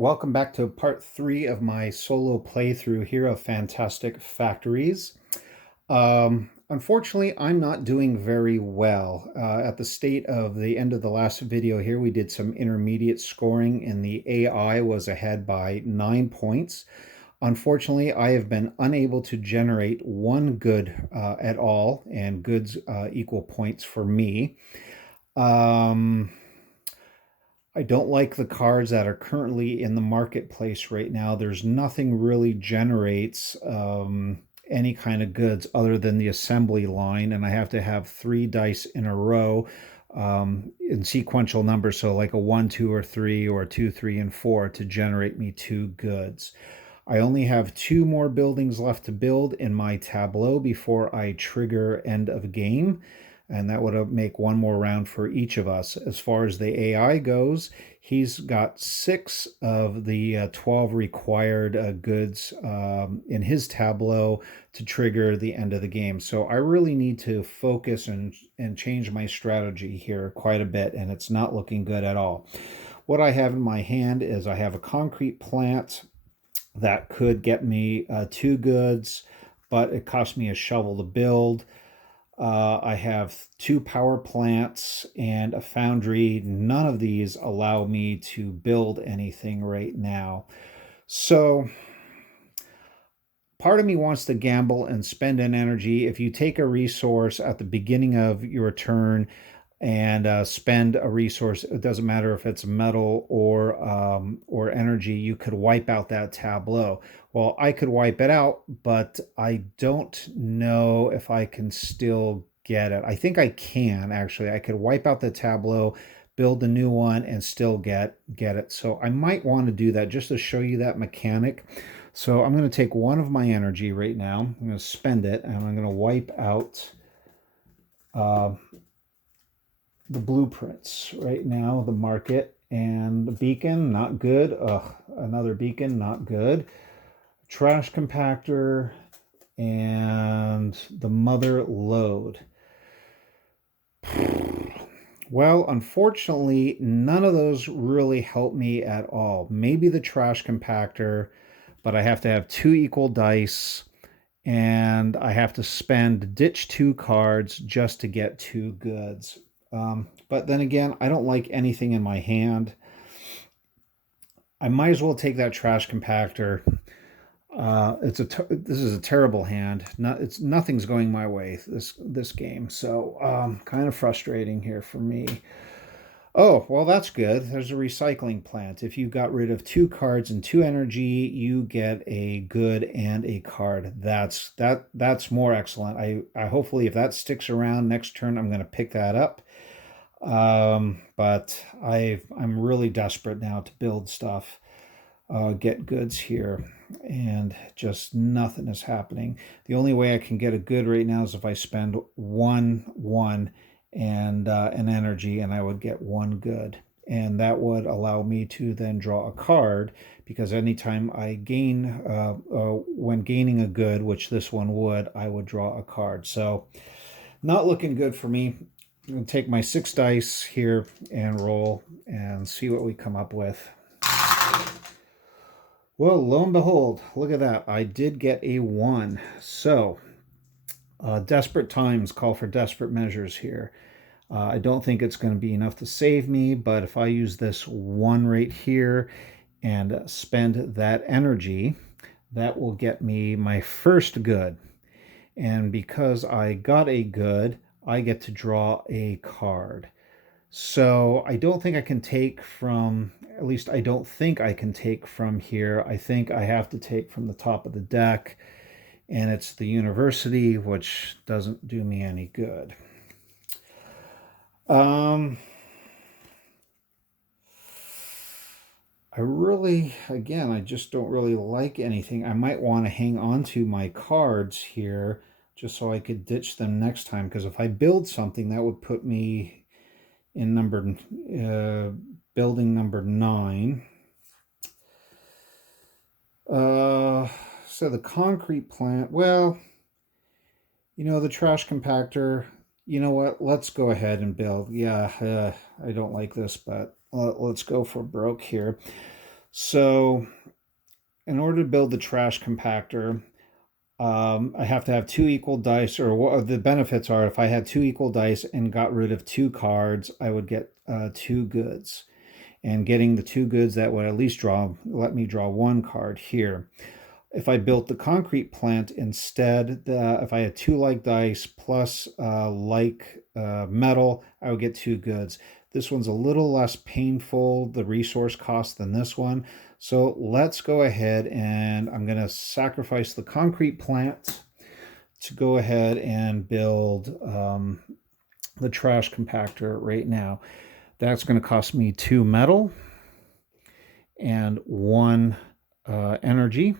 welcome back to part 3 of my solo playthrough here of Fantastic Factories. Unfortunately, I'm not doing very well. At the state of the end of the last video here, we did some intermediate scoring and the AI was ahead by 9 points. Unfortunately, I have been unable to generate one good at all, and goods equal points for me. I don't like the cards that are currently in the marketplace right now. There's nothing really generates any kind of goods other than the assembly line, and I have to have 3 dice in a row in sequential numbers, so like a 1, 2, or 3, or 2, 3, and 4 to generate me 2 goods. I only have 2 more buildings left to build in my tableau before I trigger end of game, and that would make one more round for each of us. As far as the AI goes, he's got 6 of the 12 required goods in his tableau to trigger the end of the game. So I really need to focus and change my strategy here quite a bit, and it's not looking good at all. What I have in my hand is I have a concrete plant that could get me 2 goods, but it cost me a shovel to build. I have 2 power plants and a foundry. None of these allow me to build anything right now. So part of me wants to gamble and spend an energy. If you take a resource at the beginning of your turn and spend a resource, it doesn't matter if it's metal or energy, you could wipe out that tableau. Well, I could wipe it out, but I don't know if I can still get it. I think I can, actually. I could wipe out the tableau, build a new one, and still get it. So I might want to do that just to show you that mechanic. So I'm going to take one of my energy right now. I'm going to spend it, and I'm going to wipe out the blueprints right now, the market, and the beacon, not good. Ugh, another beacon, not good. Trash compactor and the mother lode. Well, unfortunately, none of those really help me at all. Maybe the trash compactor, but I have to have 2 equal dice, and I have to ditch 2 cards just to get 2 goods. But then again, I don't like anything in my hand. I might as well take that trash compactor. This is a terrible hand. Nothing's going my way this game, so kind of frustrating here for me. Oh, well, that's good. There's a recycling plant. If you got rid of 2 cards and 2 energy, you get a good and a card. That's more excellent. I hopefully, if that sticks around next turn, I'm going to pick that up. But I'm really desperate now to build stuff, get goods here, and just nothing is happening. The only way I can get a good right now is if I spend 1 and an energy, and I would get 1 good, and that would allow me to then draw a card, because anytime I gain when gaining a good, which this one would, I would draw a card. So not looking good for me. I'm going to take my 6 dice here and roll and see what we come up with. Well, lo and behold, look at that. I did get a 1. So desperate times call for desperate measures here. I don't think it's going to be enough to save me, but if I use this 1 right here and spend that energy, that will get me my first good. And because I got a good, I get to draw a card. So I don't think I can take from, at least I don't think I can take from here. I think I have to take from the top of the deck, and it's the university, which doesn't do me any good. I just don't really like anything. I might want to hang on to my cards here just so I could ditch them next time, because if I build something, that would put me in building number 9. So the concrete plant, well, the trash compactor, you know what? Let's go ahead and build. Yeah, I don't like this, but let's go for broke here. So in order to build the trash compactor, I have to have two equal dice, or what the benefits are, if I had two equal dice and got rid of two cards, I would get two goods. And getting the two goods, that would at least let me draw one card here. If I built the concrete plant instead, if I had two like dice plus metal, I would get two goods. This one's a little less painful, the resource cost, than this one. So let's go ahead, and I'm going to sacrifice the concrete plant to go ahead and build the trash compactor right now. That's going to cost me two metal and one energy.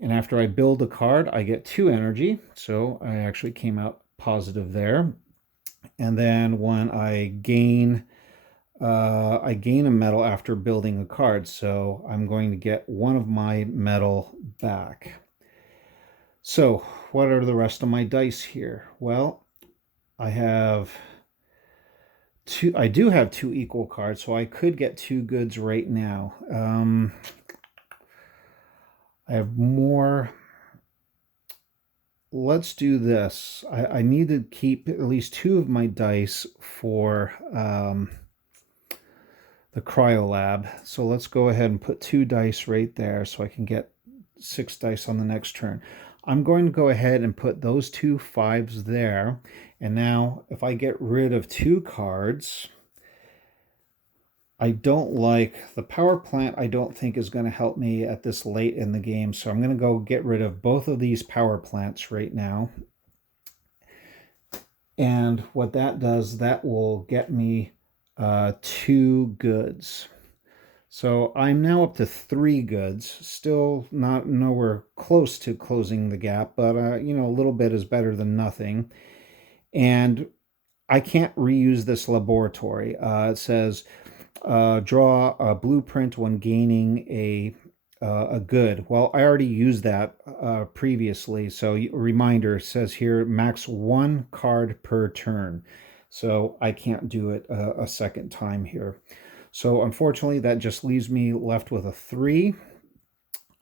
And after I build a card, I get two energy. So I actually came out positive there. And then when I gain a metal after building a card. So I'm going to get one of my metal back. So what are the rest of my dice here? Well, I do have two equal cards, so I could get two goods right now. I have more. Let's do this. I need to keep at least two of my dice for the cryolab. So let's go ahead and put two dice right there so I can get 6 dice on the next turn. I'm going to go ahead and put those two 5s there. And now if I get rid of two cards, I don't like the power plant. I don't think is going to help me at this late in the game. So I'm going to go get rid of both of these power plants right now. And what that does, that will get me two goods. So I'm now up to 3 goods, still not nowhere close to closing the gap, but a little bit is better than nothing. And I can't reuse this laboratory. It says draw a blueprint when gaining a good. Well, I already used that previously. So a reminder says here, max 1 card per turn. So I can't do it a second time here. So unfortunately, that just leaves me left with a 3.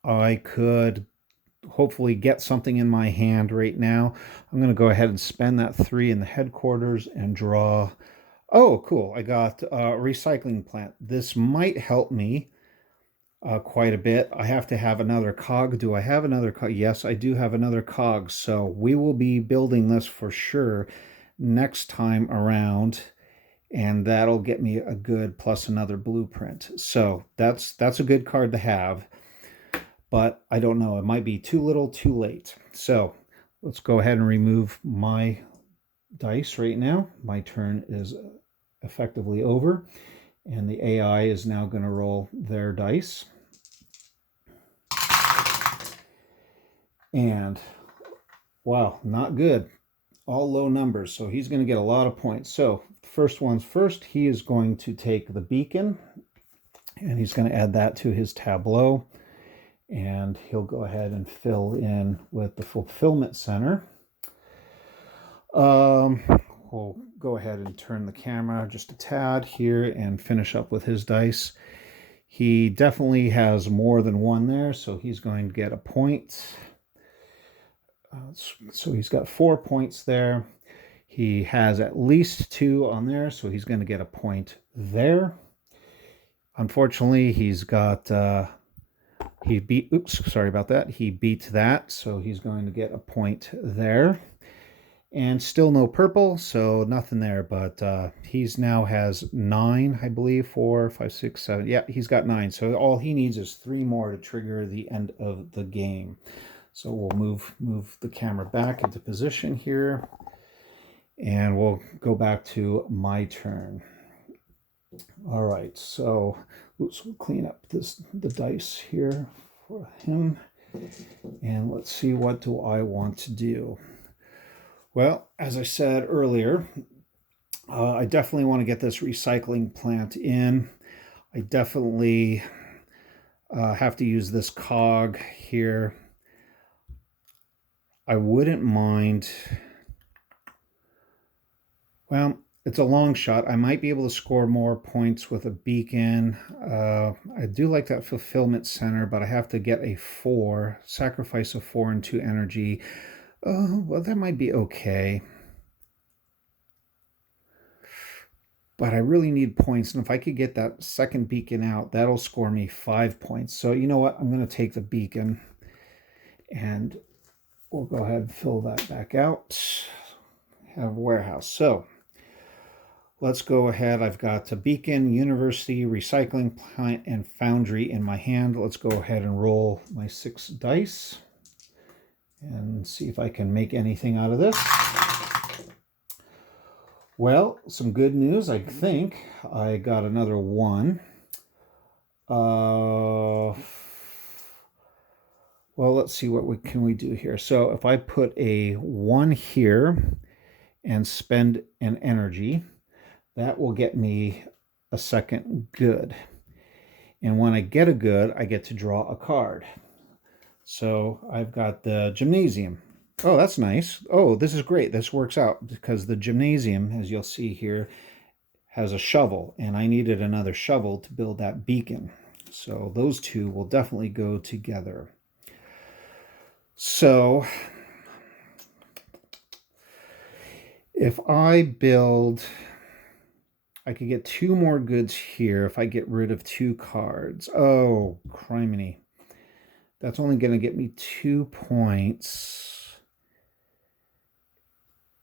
I could hopefully get something in my hand right now. I'm going to go ahead and spend that 3 in the headquarters and draw. Oh, cool. I got a recycling plant. This might help me quite a bit. I have to have another cog. Do I have another cog? Yes, I do have another cog. So we will be building this for sure next time around. And that'll get me a good plus another blueprint. So that's a good card to have. But I don't know. It might be too little, too late. So let's go ahead and remove my dice right now. My turn is effectively over. And the AI is now going to roll their dice. And wow, not good. All low numbers. So he's going to get a lot of points. So first one's first, he is going to take the beacon and he's going to add that to his tableau. And he'll go ahead and fill in with the fulfillment center. We'll go ahead and turn the camera just a tad here and finish up with his dice. He definitely has more than one there, so he's going to get a point. So he's got 4 points there. He has at least 2 on there, so he's going to get a point there. Unfortunately, he's got he beat that, so he's going to get a point there. And still no purple, so nothing there, but he's now has 9, I believe, 4, 5, 6, 7. Yeah, he's got 9, so all he needs is 3 more to trigger the end of the game. So we'll move the camera back into position here, and we'll go back to my turn. All right, so we'll clean up the dice here for him, and let's see, what do I want to do? Well, as I said earlier, I definitely want to get this recycling plant in. I definitely have to use this cog here. I wouldn't mind. Well, It's a long shot. I might be able to score more points with a beacon. I do like that fulfillment center, but I have to get a 4, sacrifice a 4 and 2 energy. Well, that might be okay. But I really need points, and if I could get that second beacon out, that'll score me 5 points. So you know what? I'm going to take the beacon, and we'll go ahead and fill that back out. Have a warehouse. So let's go ahead. I've got a beacon, university, recycling plant, and foundry in my hand. Let's go ahead and roll my 6 dice and see if I can make anything out of this. Well, some good news, I think. I got another 1. Well, let's see what can we do here. So if I put a 1 here and spend an energy, that will get me a second good. And when I get a good, I get to draw a card. So I've got the gymnasium. Oh, that's nice. Oh, this is great. This works out because the gymnasium, as you'll see here, has a shovel, and I needed another shovel to build that beacon. So those two will definitely go together. So if I build, I could get 2 more goods here if I get rid of 2 cards. Oh, criminy. That's only going to get me 2 points.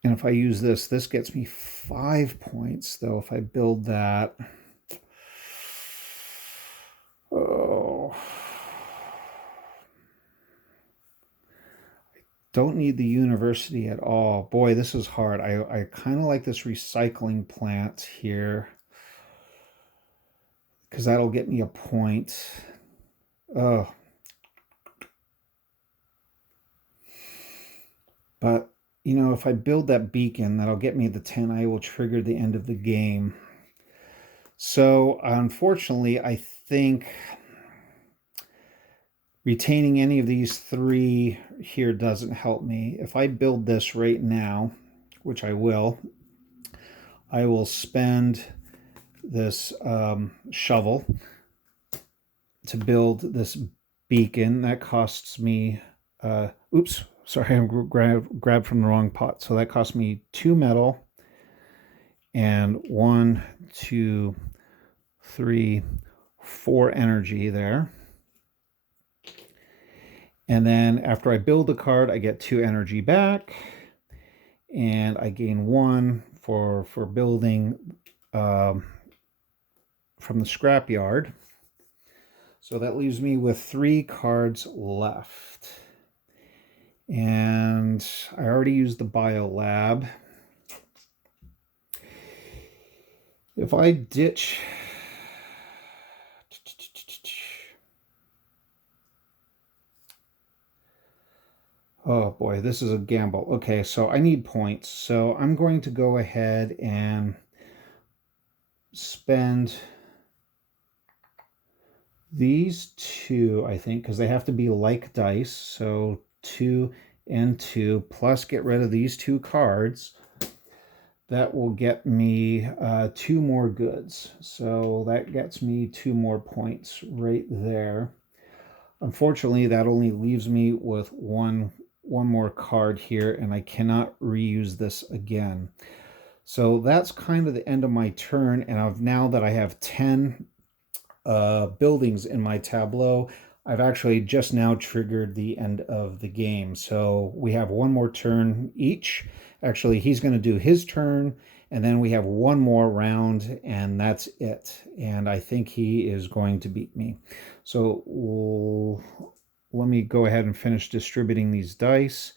And if I use this, this gets me 5 points, though, if I build that. Oh. Don't need the university at all. Boy, this is hard. I kind of like this recycling plant here because that'll get me a point. Oh. But, you know, if I build that beacon, that'll get me the 10. I will trigger the end of the game. So, unfortunately, I think retaining any of these 3 here doesn't help me. If I build this right now, which I will spend this shovel to build this beacon. That costs me, oops, sorry, I grabbed from the wrong pot. So that cost me 2 metal and 1, 2, 3, 4 energy there. And then after I build the card, I get 2 energy back, and I gain 1 for building from the scrapyard. So that leaves me with 3 cards left. And I already used the bio lab. If I ditch, oh boy, this is a gamble. Okay, so I need points. So I'm going to go ahead and spend these 2, I think, because they have to be like dice. So 2 and 2, plus get rid of these 2 cards. That will get me 2 more goods. So that gets me 2 more points right there. Unfortunately, that only leaves me with one more card here, and I cannot reuse this again. So that's kind of the end of my turn, and now that I have 10 buildings in my tableau, I've actually just now triggered the end of the game. So we have 1 more turn each. Actually, he's going to do his turn, and then we have 1 more round, and that's it. And I think he is going to beat me. So let me go ahead and finish distributing these dice.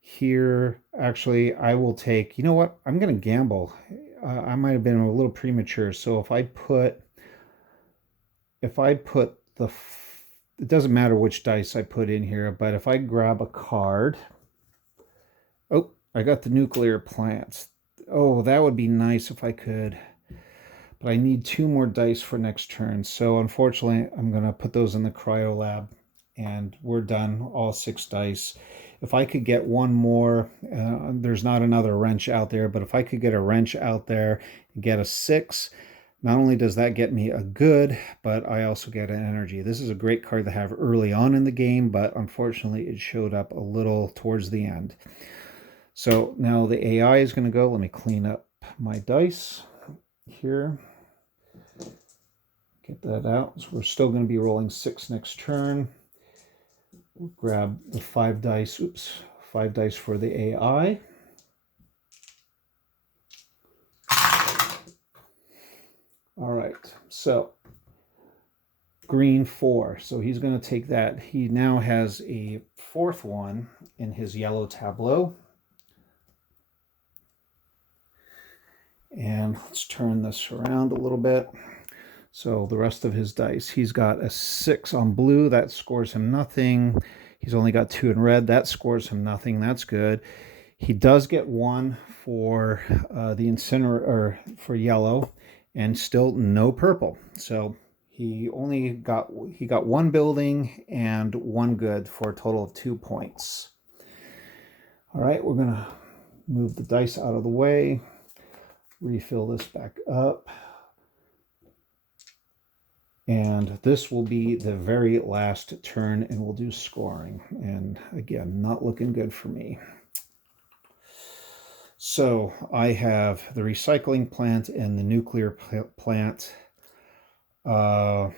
Here, actually, I will take, you know what? I'm going to gamble. I might have been a little premature. So if I put the, it doesn't matter which dice I put in here, but if I grab a card, oh, I got the nuclear plants. Oh, that would be nice if I could, but I need 2 more dice for next turn. So unfortunately, I'm going to put those in the cryo lab, and we're done, all 6 dice. if I could get one more, there's not another wrench out there, but if I could get a wrench out there and get a 6, not only does that get me a good, but I also get an energy. This is a great card to have early on in the game, but unfortunately it showed up a little towards the end. So now the AI is going to go. Let me clean up my dice here. Get that out. So we're still going to be rolling 6 next turn. We'll grab the 5 dice. Oops, 5 dice for the AI. All right, so green 4. So he's going to take that. He now has a 4th one in his yellow tableau. And let's turn this around a little bit. So the rest of his dice, he's got a 6 on blue. That scores him nothing. He's only got 2 in red. That scores him nothing. That's good. He does get 1 for the incinerator, or for yellow, and still no purple. So he got 1 building and 1 good for a total of 2 points. All right, we're gonna move the dice out of the way, refill this back up. And this will be the very last turn, and we'll do scoring. And again, not looking good for me. So I have the recycling plant and the nuclear plant. I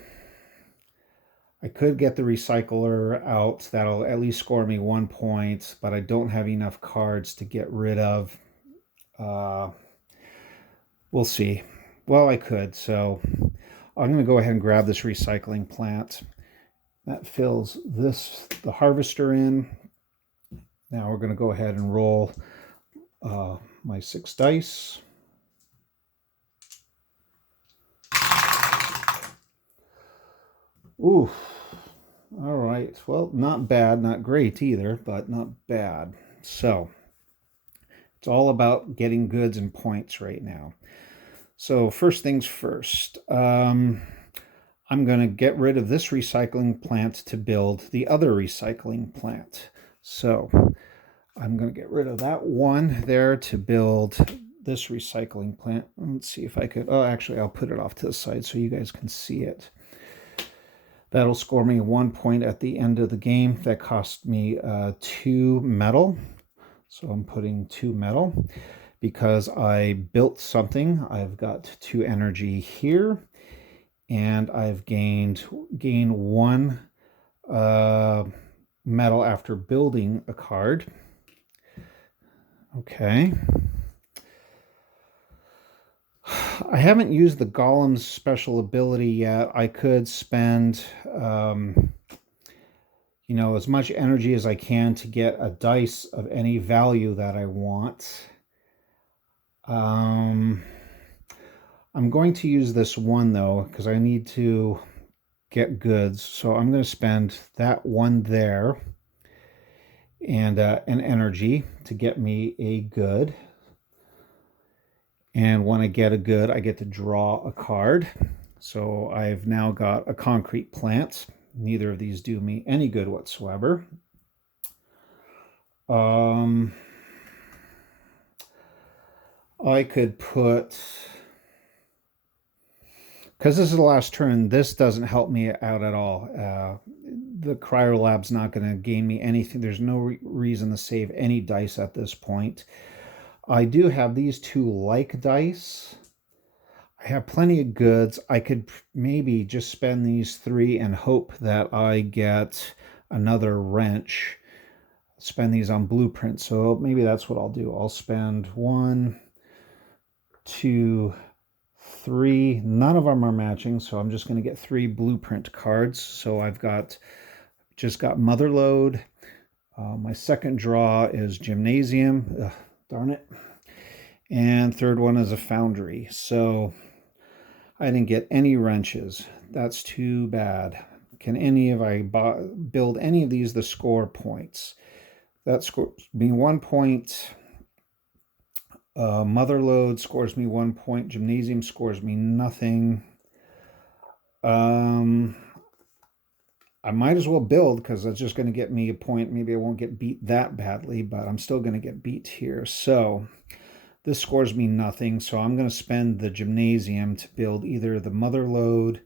could get the recycler out. That'll at least score me 1 point, but I don't have enough cards to get rid of. We'll see. Well, I could, so I'm going to go ahead and grab this recycling plant. That fills the harvester in. Now we're going to go ahead and roll my 6 dice. Ooh. All right. Well, not bad, not great either, but not bad. So it's all about getting goods and points right now. So first things first, I'm going to get rid of this recycling plant to build the other recycling plant. So I'm going to get rid of that one there to build this recycling plant. Let's see if I could, oh, actually, I'll put it off to the side so you guys can see it. That'll score me 1 point at the end of the game. That cost me 2 metal. So I'm putting 2 metal. Because I built something, I've got 2 energy here, and I've gained 1 metal after building a card. Okay. I haven't used the Golem's special ability yet. I could spend, as much energy as I can to get a dice of any value that I want. I'm going to use this one though, because I need to get goods. So I'm going to spend that one there and an energy to get me a good. And when I get a good, I get to draw a card. So I've now got a concrete plant. Neither of these do me any good whatsoever. I could put, because this is the last turn, this doesn't help me out at all. The Cryo Lab's not going to gain me anything. There's no reason to save any dice at this point. I do have these 2 like dice. I have plenty of goods. I could maybe just spend these 3 and hope that I get another wrench. Spend these on blueprints. So maybe that's what I'll do. I'll spend 1, 2, 3. None of them are matching, so I'm just going to get 3 blueprint cards. So I've just got Motherlode. My second draw is Gymnasium. Ugh, darn it. And third one is a Foundry. So I didn't get any wrenches. That's too bad. Can if I build any of these, the score points? That scores me 1 point. Motherlode scores me 1 point. Gymnasium scores me nothing. I I might as well build because that's just going to get me a point. Maybe I won't get beat that badly, but I'm still going to get beat here. So this scores me nothing. So I'm going to spend the gymnasium to build either the mother lode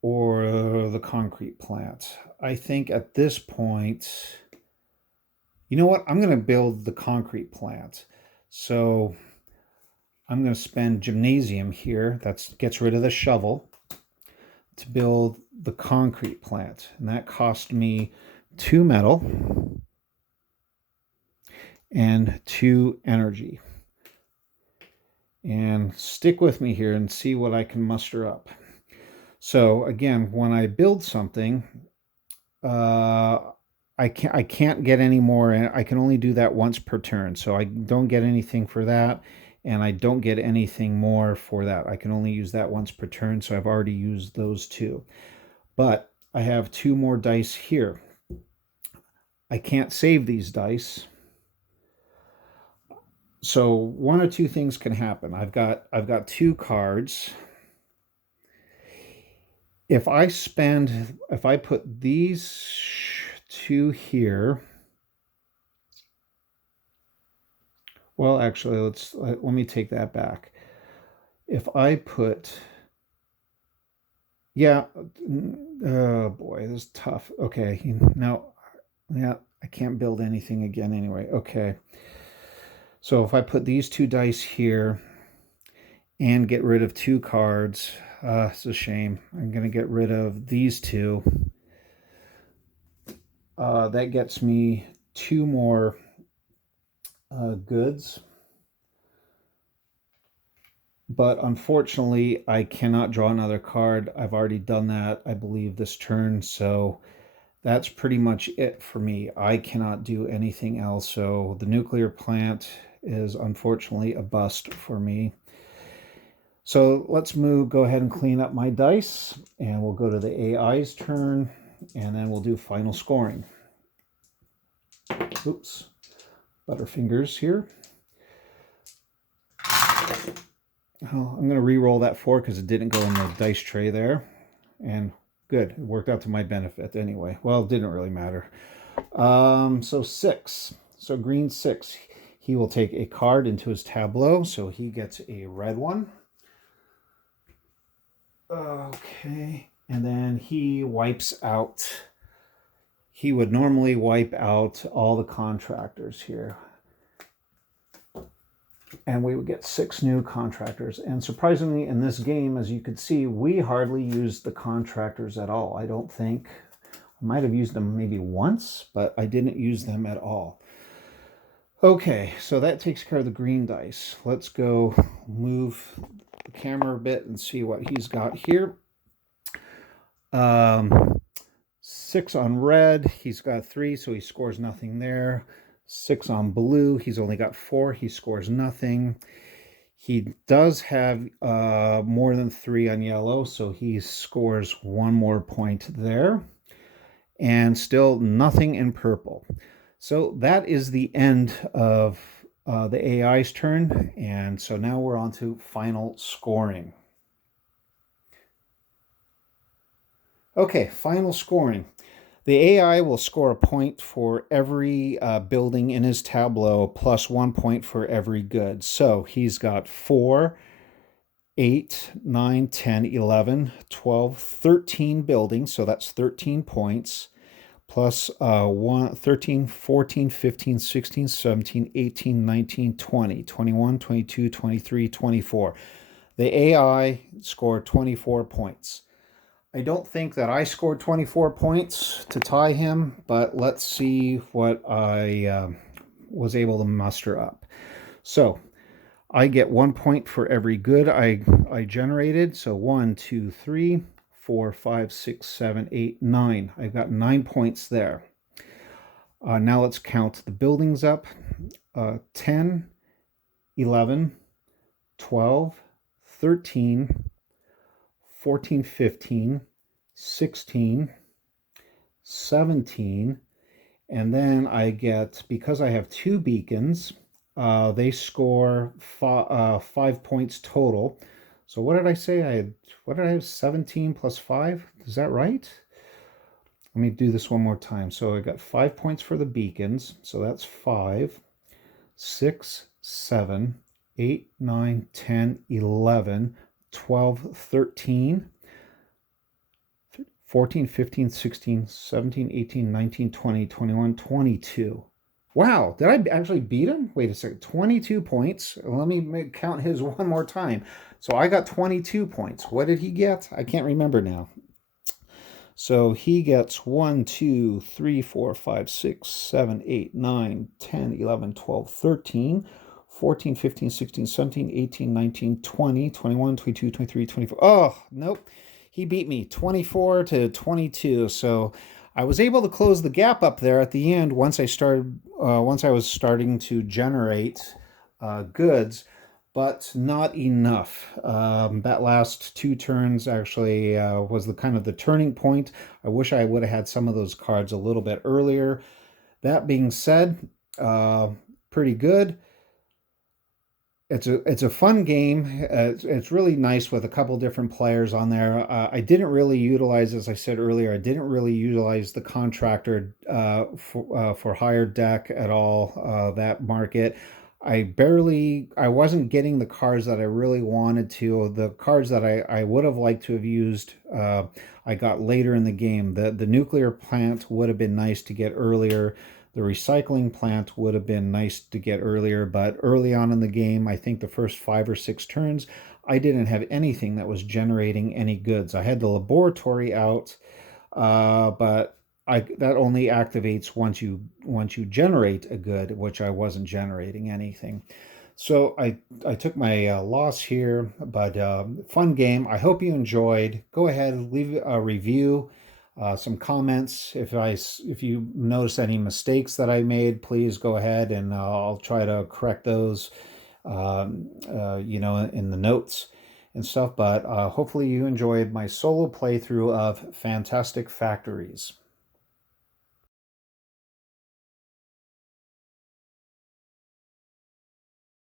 or the concrete plant. I think at this point, you know what? I'm going to build the concrete plant. So I'm going to spend gymnasium here. That gets rid of the shovel to build the concrete plant. And that cost me 2 metal and 2 energy. And stick with me here and see what I can muster up. So again, when I build something, I can't get any more. I can only do that once per turn. So I don't get anything for that. And I don't get anything more for that. I can only use that once per turn. So I've already used those 2. But I have 2 more dice here. I can't save these dice. So one or two things can happen. I've got 2 cards. If I put these 2 here, well, actually, let me take that back. If I put, yeah, oh boy, this is tough. Okay, now, yeah, I can't build anything again anyway. Okay, so if I put these 2 dice here and get rid of 2 cards, it's a shame. I'm going to get rid of these 2. That gets me 2 more goods. But unfortunately, I cannot draw another card. I've already done that, I believe, this turn. So that's pretty much it for me. I cannot do anything else. So the nuclear plant is unfortunately a bust for me. So let's go ahead and clean up my dice, and we'll go to the AI's turn, and then we'll do final scoring. Oops, butterfingers here. Oh, I'm going to re-roll that 4 because it didn't go in the dice tray there. And good, it worked out to my benefit anyway. Well, it didn't really matter. So 6. So green 6. He will take a card into his tableau, so he gets a red one. Okay, and then he wipes out. He would normally wipe out all the contractors here. And we would get 6 new contractors. And surprisingly, in this game, as you could see, we hardly used the contractors at all. I don't think. I might have used them maybe once, but I didn't use them at all. Okay, so that takes care of the green dice. Let's go move the camera a bit and see what he's got here. 6 on red. He's got 3, so he scores nothing there. 6 on blue. He's only got 4. He scores nothing. He does have more than 3 on yellow, so he scores 1 more point there. And still nothing in purple. So that is the end of the AI's turn. And so now we're on to final scoring. Okay, final scoring. The AI will score a point for every building in his tableau, plus 1 point for every good. So he's got 4, 8, 9, 10, 11, 12, 13 buildings. So that's 13 points. Plus 13, 14, 15, 16, 17, 18, 19, 20, 21, 22, 23, 24. The AI scored 24 points. I don't think that I scored 24 points to tie him, but let's see what I was able to muster up. So I get 1 point for every good I generated. So 1, 2, 3, 4, 5, 6, 7, 8, 9. I've got 9 points there. Now let's count the buildings up. 10, 11, 12, 13, 14, 15, 16, 17, and then I get, because I have 2 beacons, they score 5 points total. So what did I say? What did I have? 17 plus 5? Is that right? let me do this one more time. So I got 5 points for the beacons. So that's 5, 6, 7, 8, 9, 10, 11, 12, 13, 14, 15, 16, 17, 18, 19, 20, 21, 22. Wow, did I actually beat him? Wait a second, 22 points. Let me count his one more time. So I got 22 points. What did he get? I can't remember now. So he gets 1, 2, 3, 4, 5, 6, 7, 8, 9, 10, 11, 12, 13, 14, 15, 16, 17, 18, 19, 20, 21, 22, 23, 24. Oh, nope. He beat me 24 to 22. So I was able to close the gap up there at the end once once I was starting to generate goods, but not enough. That last 2 turns actually was the kind of the turning point. I wish I would have had some of those cards a little bit earlier. That being said, pretty good. It's a fun game. It's really nice with a couple different players on there. I didn't really utilize, as I said earlier, I didn't really utilize the contractor for hire deck at all. That market, I wasn't getting the cards that I really wanted to. The cards that I would have liked to have used, I got later in the game. The nuclear plant would have been nice to get earlier. The recycling plant would have been nice to get earlier, but early on in the game, I think the first 5 or 6 turns, I didn't have anything that was generating any goods. I had the laboratory out, but that only activates once you generate a good, which I wasn't generating anything. So I took my loss here, but fun game. I hope you enjoyed. Go ahead, leave a review, some comments. If you notice any mistakes that I made, please go ahead and I'll try to correct those, in the notes and stuff. But hopefully you enjoyed my solo playthrough of Fantastic Factories.